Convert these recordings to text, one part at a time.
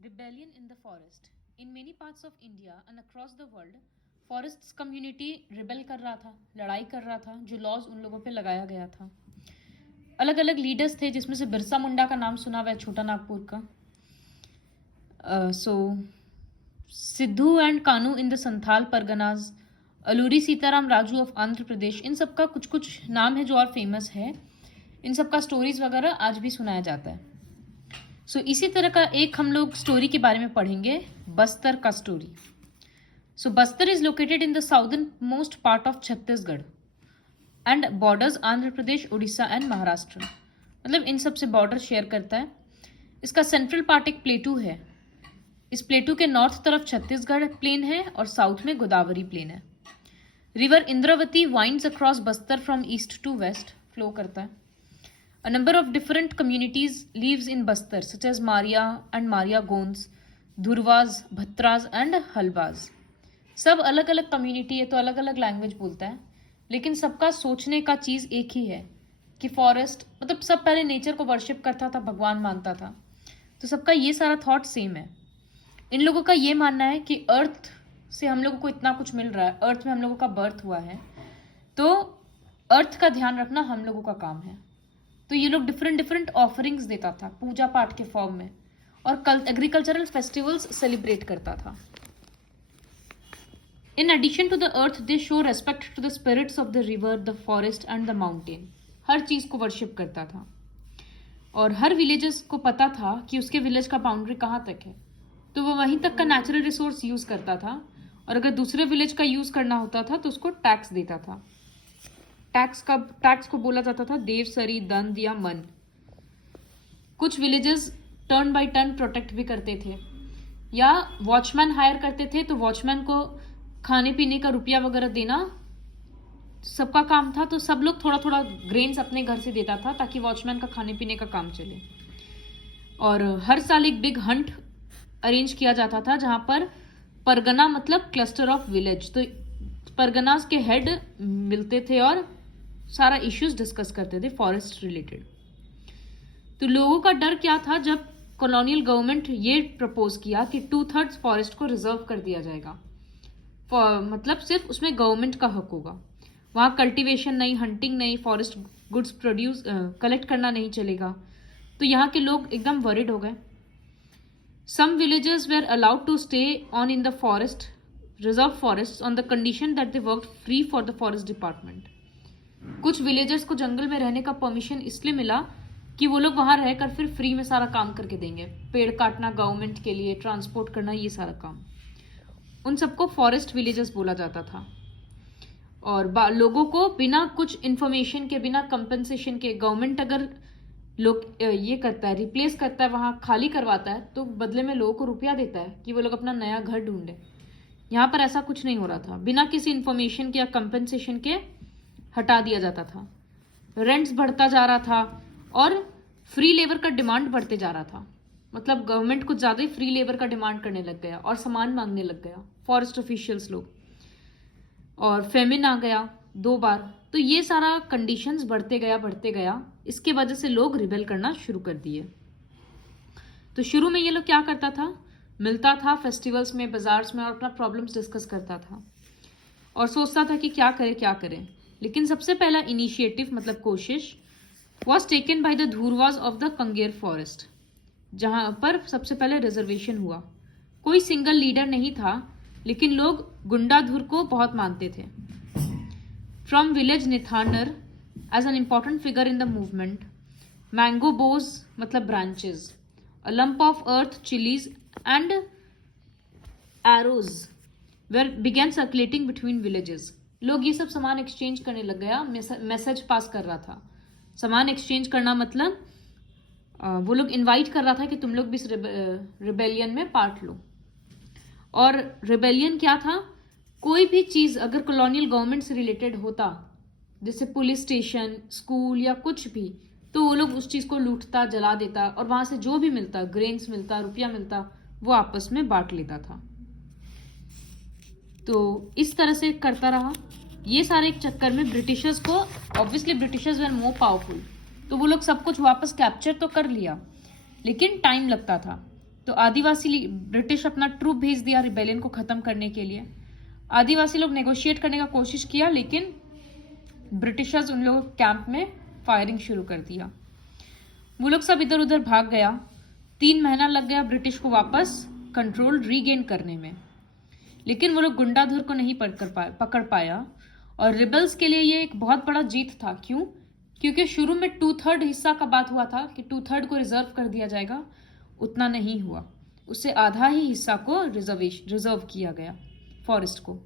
Rebellion in the forest. In many parts of India and across the world, forests community rebel कर रहा था, लड़ाई कर रहा था, जो लॉज उन लोगों पे लगाया गया था. अलग अलग लीडर्स थे, जिसमें से बिरसा मुंडा का नाम सुना हुआ है, छोटा नागपुर का. Sidhu and Kanhu in the Santhal Parganas, Alluri Sitarama Raju of Andhra Pradesh, इन सब का कुछ कुछ नाम है जो और फेमस है. इन सब का स्टोरीज वगैरह आज भी सुनाया जाता है. इसी तरह का एक हम लोग स्टोरी के बारे में पढ़ेंगे, बस्तर का story. Bastar is located in the southern most part of Chhattisgarh and borders Andhra Pradesh, Orissa and Maharashtra. मतलब इन सब से बॉर्डर शेयर करता है. इसका सेंट्रल पार्ट एक प्लेटू है. इस प्लेटू के नॉर्थ तरफ छत्तीसगढ़ प्लेन है और साउथ में गोदावरी प्लेन है. River Indravati winds across Bastar from east to west, flow करता है. A number of different communities lives in Bastar, such as Maria and Maria Gonds, Dhurwas, Bhatras and Halbas. सब अलग अलग कम्युनिटी है तो अलग अलग लैंग्वेज बोलता है, लेकिन सबका सोचने का चीज़ एक ही है कि फॉरेस्ट, मतलब सब पहले नेचर को वर्शिप करता था, भगवान मानता था. तो सबका ये सारा थॉट सेम है. इन लोगों का ये मानना है कि अर्थ से हम लोगों को इतना कुछ मिल रहा है, अर्थ में हम लोगों का बर्थ हुआ है, तो अर्थ का ध्यान रखना हम लोगों का काम है. तो ये लोग डिफरेंट ऑफरिंग्स देता था पूजा पाठ के फॉर्म में, और एग्रीकल्चरल फेस्टिवल्स सेलिब्रेट करता था. In addition to the earth they show respect to the spirits of the river, the forest and the mountain. हर चीज को वर्शिप करता था, और हर विलेजेस को पता था कि उसके विलेज का बाउंड्री कहाँ तक है, तो वो वहीं तक का नेचुरल रिसोर्स यूज करता था. और अगर दूसरे विलेज का यूज करना होता था तो उसको टैक्स देता था. टैक्स को बोला जाता था देव, सरी, दंड या मन. कुछ villages turn by turn protect भी करते थे, या वॉचमैन हायर करते थे, तो वॉचमैन को खाने पीने का रुपया वगैरह देना सबका काम था. तो सब लोग थोड़ा थोड़ा ग्रेन्स अपने घर से देता था ताकि वॉचमैन का खाने पीने का काम चले. और हर साल एक बिग हंट अरेंज किया जाता था, जहां पर परगना मतलब क्लस्टर ऑफ विलेज, तो परगनास के हेड मिलते थे और सारा इश्यूज डिस्कस करते थे फॉरेस्ट रिलेटेड. तो लोगों का डर क्या था, जब कॉलोनियल गवर्नमेंट ये प्रपोज किया कि 2/3 फॉरेस्ट को रिजर्व कर दिया जाएगा, मतलब सिर्फ उसमें गवर्नमेंट का हक होगा. वहाँ कल्टीवेशन नहीं, हंटिंग नहीं, फॉरेस्ट गुड्स प्रोड्यूस कलेक्ट करना नहीं चलेगा. तो यहाँ के लोग एकदम वरिड हो गए. Some villages were allowed to stay on in the forest, reserve forest, on the condition that they work free for the forest department. कुछ विलेजर्स को जंगल में रहने का परमिशन इसलिए मिला कि वो लोग वहां रहकर फिर फ्री में सारा काम करके देंगे. पेड़ काटना गवर्नमेंट के लिए, ट्रांसपोर्ट करना, ये सारा काम. उन सबको फॉरेस्ट विलेजर्स बोला जाता था. और लोगों को बिना कुछ इंफॉर्मेशन के, बिना कंपनसेशन के, गवर्नमेंट अगर लोग ये करता है, रिप्लेस करता है, वहां खाली करवाता है, तो बदले में लोगों को रुपया देता है कि वो लोग अपना नया घर ढूंढे. यहाँ पर ऐसा कुछ नहीं हो रहा था. बिना किसी इंफॉर्मेशन के या कंपनसेशन के हटा दिया जाता था. रेंट्स बढ़ता जा रहा था और फ्री लेबर का डिमांड बढ़ते जा रहा था. मतलब गवर्नमेंट कुछ ज्यादा ही फ्री लेबर का डिमांड करने लग गया और सामान मांगने लग गया फॉरेस्ट ऑफिशियल्स लोग. और फेमिन आ गया 2 बार. तो ये सारा कंडीशंस बढ़ते गया. इसके वजह से लोग रिबेल करना शुरू कर दिए. तो शुरू में ये लोग क्या करता था, मिलता था फेस्टिवल्स में, बाजार्स में, और अपना प्रॉब्लम्स डिस्कस करता था और सोचता था कि क्या करें. लेकिन सबसे पहला इनिशिएटिव, मतलब कोशिश, was taken by the Dhurwas of the Kanger forest, जहां पर सबसे पहले रिजर्वेशन हुआ. कोई सिंगल लीडर नहीं था, लेकिन लोग गुंडाधुर को बहुत मानते थे. From village Nithanar as an important figure in the movement, mango boughs मतलब branches, a lump of earth, chillies and arrows were began circulating between villages. लोग ये सब सामान एक्सचेंज करने लग गया. मैसेज पास कर रहा था. सामान एक्सचेंज करना मतलब वो लोग इनवाइट कर रहा था कि तुम लोग भी इस रिबेलियन में पार्ट लो. और रिबेलियन क्या था, कोई भी चीज अगर कॉलोनियल गवर्नमेंट से रिलेटेड होता, जैसे पुलिस स्टेशन, स्कूल या कुछ भी, तो वो लोग उस चीज को लूटता, जला देता, और वहां से जो भी मिलता, ग्रेन्स मिलता, रुपया मिलता, वो आपस में बांट लेता था. तो इस तरह से करता रहा. ये सारे एक चक्कर में ब्रिटिशर्स को, obviously Britishers were more powerful, तो वो लोग सब कुछ वापस कैप्चर तो कर लिया, लेकिन टाइम लगता था. तो आदिवासी ब्रिटिश अपना ट्रूप भेज दिया रिबेलियन को खत्म करने के लिए। आदिवासी लोग नेगोशिएट करने का कोशिश किया, लेकिन ब्रिटिशर्स उन लोगों के कैंप में फायरिंग शुरू कर दिया। वो लोग सब इधर उधर भाग गया। 3 महीना लग गया ब्रिटिश को वापस कंट्रोल रीगेन करने में, लेकिन वो लोग गुंडाधुर को नहीं पकड़ पाया। और रिबल्स के लिए ये एक बहुत बड़ा जीत था। क्यों? क्योंकि शुरू में 2/3 हिस्सा का बात हुआ था कि 2/3 को रिजर्व कर दिया जाएगा, उतना नहीं हुआ। उससे आधा ही हिस्सा को रिजर्व किया गया फॉरेस्ट को।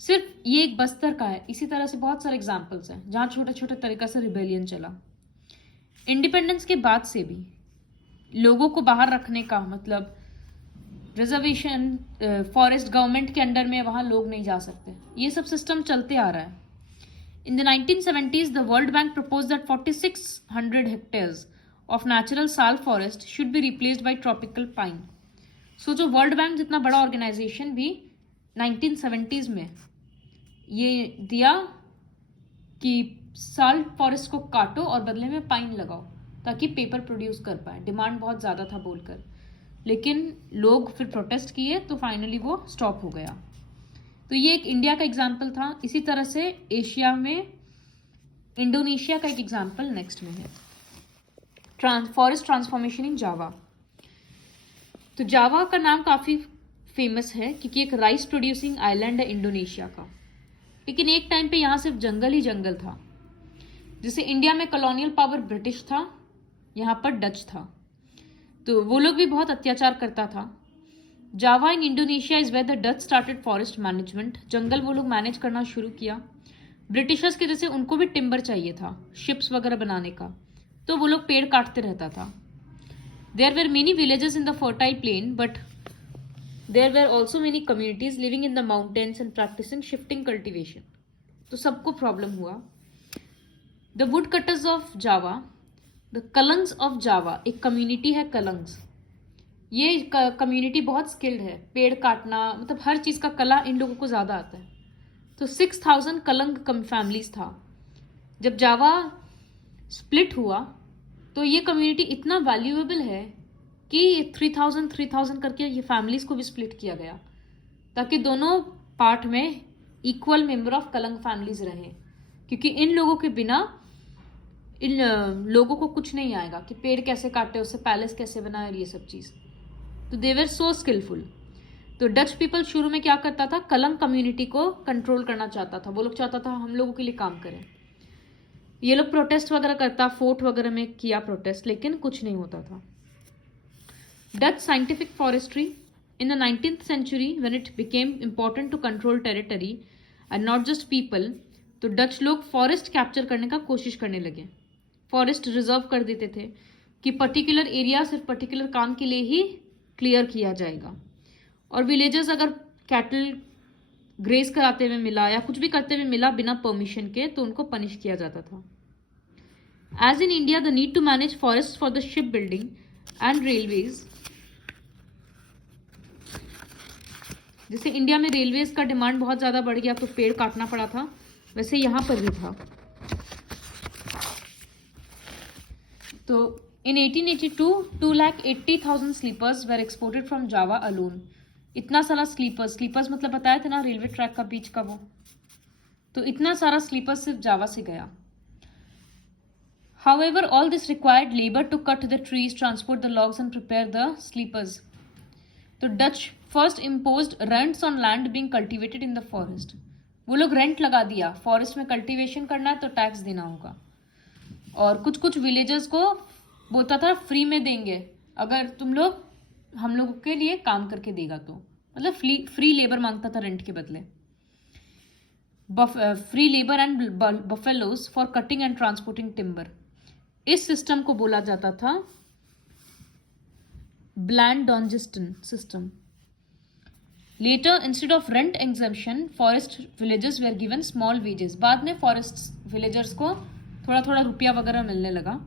सिर्फ ये एक बस्तर का है, इसी तरह से बहुत सारे एग्जाम्पल्स हैं जहाँ छोटे छोटे तरीका से रिबेलियन चला। इंडिपेंडेंस के बाद से भी लोगों को बाहर रखने का मतलब रिजर्वेशन, फॉरेस्ट गवर्नमेंट के अंडर में वहाँ लोग नहीं जा सकते, ये सब सिस्टम चलते आ रहा है। In the 1970s, the World Bank proposed that 4,600 hectares of natural sal forest should be replaced by tropical pine. So जो वर्ल्ड बैंक जितना बड़ा ऑर्गेनाइजेशन भी 1970s में ये दिया कि साल फॉरेस्ट को काटो और बदले में पाइन लगाओ ताकि पेपर प्रोड्यूस कर पाए। डिमांड बहुत ज़्यादा था बोलकर, लेकिन लोग फिर प्रोटेस्ट किए तो फाइनली वो स्टॉप हो गया। तो ये एक इंडिया का एग्जाम्पल था। इसी तरह से एशिया में इंडोनेशिया का एक एग्जाम्पल नेक्स्ट में है, फॉरेस्ट ट्रांसफॉर्मेशन इन जावा। तो जावा का नाम काफ़ी फेमस है क्योंकि एक राइस प्रोड्यूसिंग आइलैंड है इंडोनेशिया का, लेकिन एक टाइम पे यहाँ सिर्फ जंगल ही जंगल था। जैसे इंडिया में कॉलोनियल पावर ब्रिटिश था, यहाँ पर डच था, तो वो लोग भी बहुत अत्याचार करता था। Java in Indonesia is where the Dutch started forest management. जंगल वो लोग मैनेज करना शुरू किया। ब्रिटिशर्स के जैसे उनको भी टिम्बर चाहिए था शिप्स वगैरह बनाने का, तो वो लोग पेड़ काटते रहता था। There were many villages in the fertile plain, but there were also many communities living in the mountains and practising shifting cultivation. तो सबको प्रॉब्लम हुआ। The woodcutters of Java, the Kalangs of Java, एक community है कलंग्स। ये community बहुत skilled है, पेड़ काटना मतलब हर चीज़ का कला इन लोगों को ज़्यादा आता है। तो 6000 कलंग फैमिलीज था। जब जावा स्प्लिट हुआ तो ये कम्युनिटी इतना वैल्यूएबल है कि 3000 करके ये फैमिलीज को भी स्प्लिट किया गया ताकि दोनों पार्ट में इक्वल मेंबर ऑफ कलंग फैमिलीज रहें, क्योंकि इन लोगों के बिना इन लोगों को कुछ नहीं आएगा कि पेड़ कैसे काटे, उससे पैलेस कैसे बनाए और ये सब चीज़। तो दे वर सो स्किलफुल। तो डच पीपल शुरू में क्या करता था, कलंग कम्युनिटी को कंट्रोल करना चाहता था। वो लोग चाहता था हम लोगों के लिए काम करें। ये लोग प्रोटेस्ट वगैरह करता, फोर्ट वगैरह में किया प्रोटेस्ट, लेकिन कुछ नहीं होता था। Dutch scientific forestry in the 19th century when it became important to control territory and not just people, तो डच लोग फॉरेस्ट कैप्चर करने का कोशिश करने लगे। फॉरेस्ट रिजर्व कर देते थे कि पर्टिकुलर एरिया सिर्फ पर्टिकुलर काम के लिए ही क्लियर किया जाएगा। और विलेजर्स अगर कैटल ग्रेस कराते हुए मिला या कुछ भी करते हुए मिला बिना परमिशन के, तो उनको पनिश किया जाता था। As in India the need to manage forest for the ship building and railways, जैसे इंडिया में रेलवेज का डिमांड बहुत ज़्यादा बढ़ गया तो पेड़ काटना पड़ा था, वैसे यहाँ पर भी था। तो in 1882 2,80,000 sleepers were exported from Java alone. इतना सारा स्लीपर्स मतलब बताया था ना रेलवे ट्रैक का बीच का वो, तो इतना सारा स्लीपर्स सिर्फ जावा से गया। However, all this required labor to cut the trees, transport the logs and prepare the sleepers. तो Dutch first imposed rents on land being cultivated in the forest. वो लोग रेंट लगा दिया, फॉरेस्ट में कल्टीवेशन करना है तो टैक्स देना होगा। और कुछ कुछ विलेजर्स को बोलता था फ्री में देंगे अगर तुम लोग हम लोगों के लिए काम करके देगा, तो मतलब फ्री लेबर मांगता था रेंट के बदले। Free labour and buffaloes for cutting and transporting timber, इस सिस्टम को बोला जाता था blandongdiensten system. Later instead of rent exemption forest villagers were given small wages. बाद में फॉरेस्ट विलेजर्स को थोड़ा थोड़ा रुपया वगैरह मिलने लगा,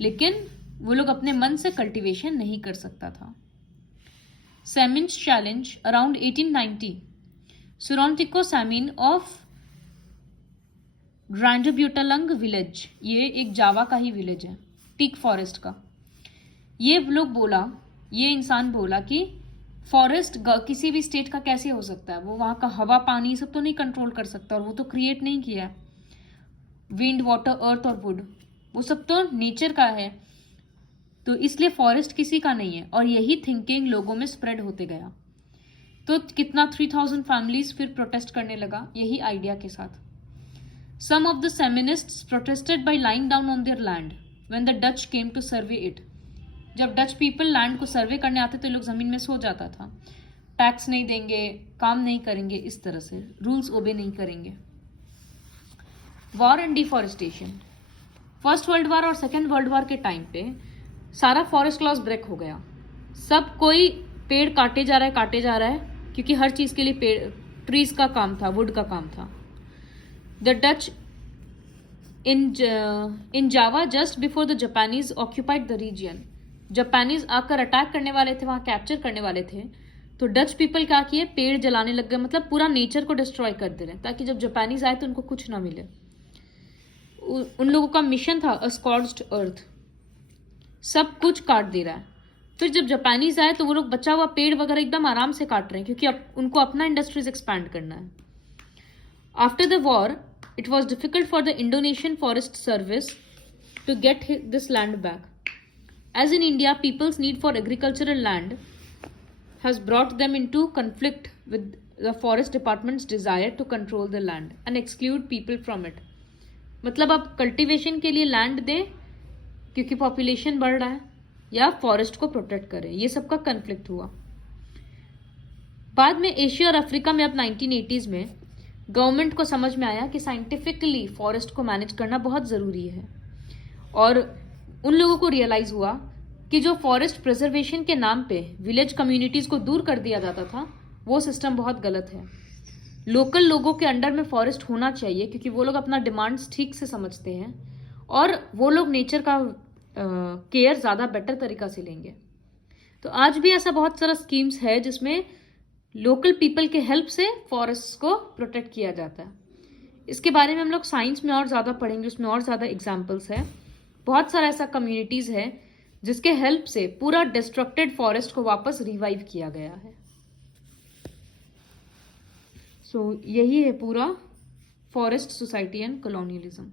लेकिन वो लोग अपने मन से कल्टीवेशन नहीं कर सकता था। सैमिन्स चैलेंज अराउंड 1890, सुरोंटिको सैमिन ऑफ ग्रांडब्यूटालंग विलेज, ये एक जावा का ही विलेज है, टीक फॉरेस्ट का। ये लोग बोला ये इंसान बोला कि फॉरेस्ट किसी भी स्टेट का कैसे हो सकता है, वो वहाँ का हवा पानी सब तो नहीं कंट्रोल कर सकता, और वो तो क्रिएट नहीं किया है। विंड वाटर अर्थ और वुड वो सब तो नेचर का है, तो इसलिए फॉरेस्ट किसी का नहीं है। और यही थिंकिंग लोगों में स्प्रेड होते गया। तो कितना 3000 फैमिलीज फिर प्रोटेस्ट करने लगा यही आइडिया के साथ। Some of the Saminists protested by lying down on their land when the Dutch came to survey it. जब डच पीपल लैंड को सर्वे करने आते तो लोग जमीन में सो जाता था। टैक्स नहीं देंगे, काम नहीं करेंगे, इस तरह से रूल्स ओबे नहीं करेंगे। War and deforestation. First world war और सेकेंड वर्ल्ड वॉर के टाइम पे सारा फॉरेस्ट लॉज ब्रेक हो गया। सब कोई पेड़ काटे जा रहा है क्योंकि हर चीज के लिए पेड़ ट्रीज का काम था, वुड का काम था। The Dutch in Java just before the Japanese occupied the region. Japanese आकर अटैक करने वाले थे, वहां कैप्चर करने वाले थे, तो डच पीपल क्या किए, पेड़ जलाने लग गए, मतलब पूरा नेचर को डिस्ट्रॉय कर दे रहे हैं ताकि जब जापानीज आए तो उनको कुछ ना मिले। उन लोगों का मिशन था अ स्कॉर्च्ड अर्थ, सब कुछ काट दे रहा है। फिर जब जापानीज आए तो वो लोग बचा हुआ पेड़ वगैरह एकदम आराम से काट रहे हैं क्योंकि अब उनको अपना इंडस्ट्रीज एक्सपैंड करना है। After the war it was difficult for the Indonesian forest service to get this land back. As in India, people's need for agricultural land has brought them into conflict with the forest department's desire to control the land and exclude people from it. मतलब अब cultivation के लिए land दें क्योंकि population बढ़ रहा है, या फॉरेस्ट को प्रोटेक्ट करें, ये सबका कन्फ्लिक्ट हुआ। बाद में एशिया और अफ्रीका में अब 1980s में गवर्नमेंट को समझ में आया कि साइंटिफिकली फॉरेस्ट को मैनेज करना बहुत ज़रूरी है, और उन लोगों को रियलाइज हुआ कि जो फॉरेस्ट प्रिजर्वेशन के नाम पे विलेज कम्युनिटीज को दूर कर दिया जाता था वो सिस्टम बहुत गलत है। लोकल लोगों के अंडर में फॉरेस्ट होना चाहिए क्योंकि वो लोग अपना डिमांड्स ठीक से समझते हैं और वो लोग नेचर का केयर ज़्यादा बेटर तरीका से लेंगे। तो आज भी ऐसा बहुत सारा स्कीम्स है जिसमें लोकल पीपल के हेल्प से फॉरेस्ट को प्रोटेक्ट किया जाता है। इसके बारे में हम लोग साइंस में और ज़्यादा पढ़ेंगे, उसमें और ज़्यादा एग्जाम्पल्स है। बहुत सारा ऐसा कम्युनिटीज़ है जिसके हेल्प से पूरा डिस्ट्रक्टेड फॉरेस्ट को वापस रिवाइव किया गया है। सो यही है पूरा फॉरेस्ट सोसाइटी एंड कॉलोनियलिज्म।